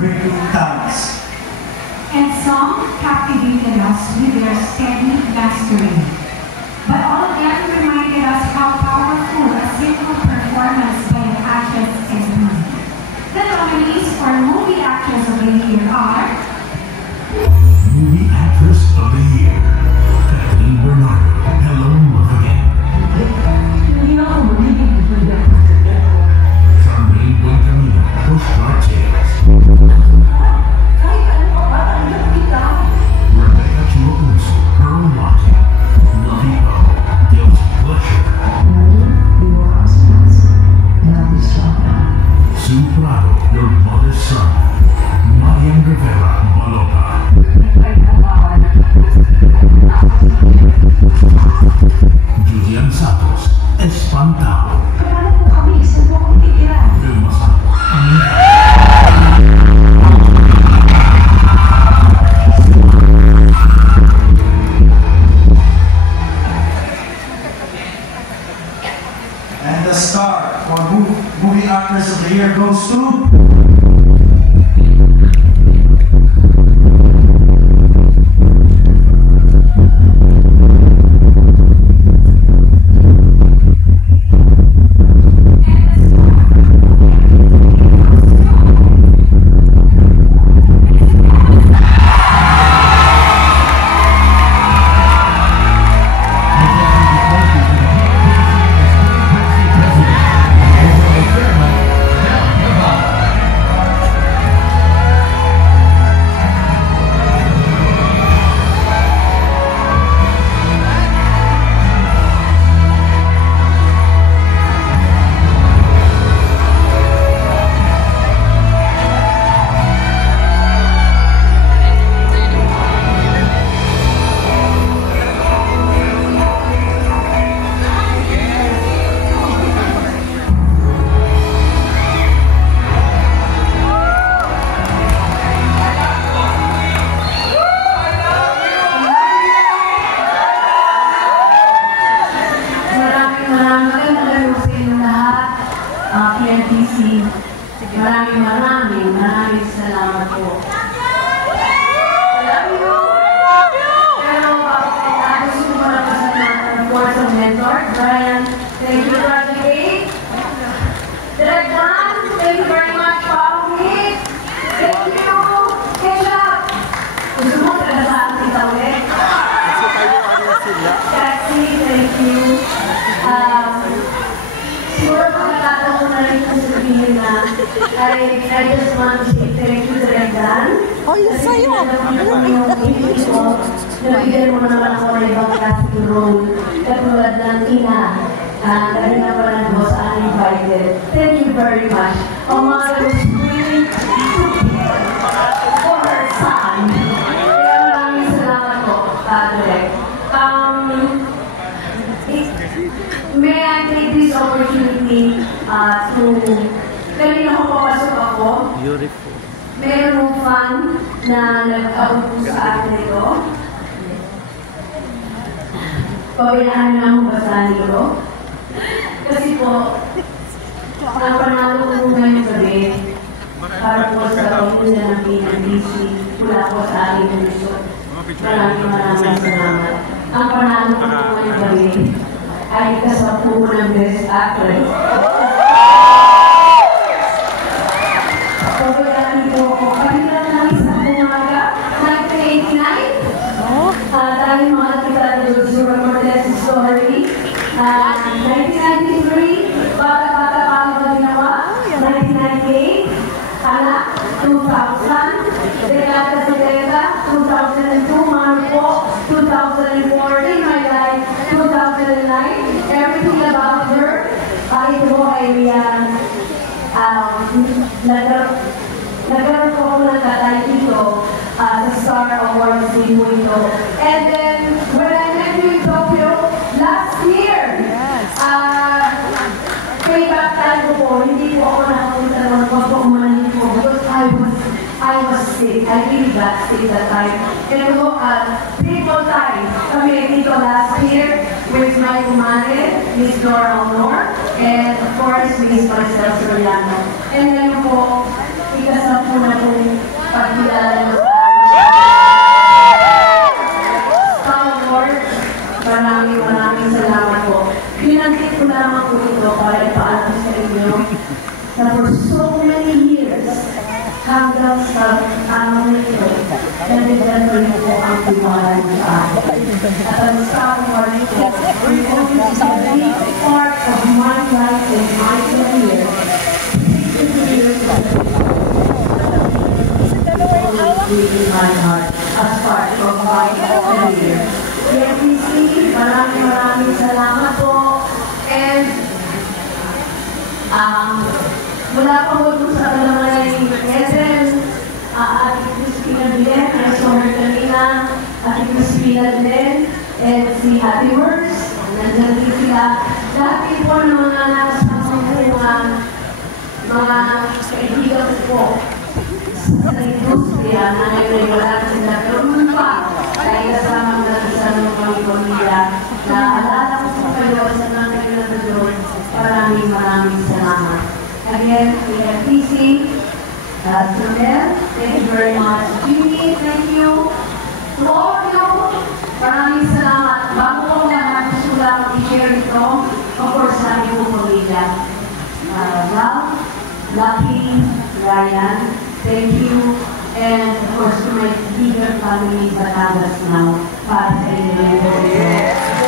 break ties. And some captivated us with their steady mastery. But all of them reminded us how powerful a simple performance by an actress can be. The nominees for Movie Actress of the Year are Movie Actress of the Year, Kathleen Bernardo, Hello Love Again. Charmaine Buencamino, Postcard Tales. Rebecca Chuapunso, Pearl Locking, Lovey Poe, Guilty Pleasure. Sue Prado, Your Mother's Son. Marian Rivera, Baloca. Julian Santos, Espantado. Vilma Santos, And the star for Movie Actress of the Year goes to PNTC. Maraming salamat po. I love you! Pero gusto ko na pasalamatan ng course of mentor. Brian, thank you, Project 8. Direct Dan, thank you very much, Paulit. Thank you. Kesha. Gusto mo talaga sa ating kita ulit? Taxi, thank you. Siguro pagkakataon na rin kung sabihin na I just want to say thank you to Dan. Oh, yun sa'yo! Nabigyan mo naman ako na ibang casting role katulad ng ina. Kanina pa lang po sa uninvited. Thank you very much. A mother was willing to care for her son. Kaya maraming salamat po, Padre. May I take this opportunity to kanina ko papasok ako. Beautiful. Meron mong fan na nag-out po sa akin ito. Pabayaan na akong basahin ito. Kasi po, ang panalo ko ngayong gabi para po sa pagpunta ng PNTC mula po sa aking komisyon. Maraming salamat. Ang panalo ko ngayong gabi ay kasampu ng Best Actress. Pabayaan po ako. Kanina na isang umaga, 1989. Dahil mga kita ng Zura Morales story. 1993, bata-bata pa ako ginawa. 1998, anak, 2000. Dekada 70, 2002, Marco, 2014, my life, 2009. Everything about her, ito po ay nagkaroon ko ako ng katay dito sa Star Awards din po ito. And then, when I met you in Tokyo last year, payback time ko po, hindi po ako nakapunta naman po ako umanin po because I was sick. I really got sick that time. Pero triple time kami dito last year with my kumare, Miss Nora Honor, and of course, Miss Marcel Soriano. And then po, ikasampu na po hanggang sa araw na ito, nandito rin po ang tiwala niyo sa akin. At ang sabi ko rin po, we're going to be a big part of my life and my career. 62 years of in my heart as part of my career. PFPC, maraming salamat po. And mula pa po sa kalaman ng Eden, Ate Crispina din, I saw her kanina, Ate Crispina din, and si Ate Works, nandiyan din sila. Dati po ng mga nasa mga kaibigan po sa industriya na ngayon ay wala sila. Pero nun pa, dahil kasama na isa ng mga pamilya, na alala ko po kayo sa mga kayo na doon. Maraming salamat. Again, PFPC, Sunel, thank you very much. Jimmy, thank you. To all of you, maraming salamat. Bago ko lahat, gusto lang i-share ito. Of course, sa iyo pamilya. Ralph, Lucky, Ryan, thank you. And of course, to my bigger family, Batangas now, para sa inyo.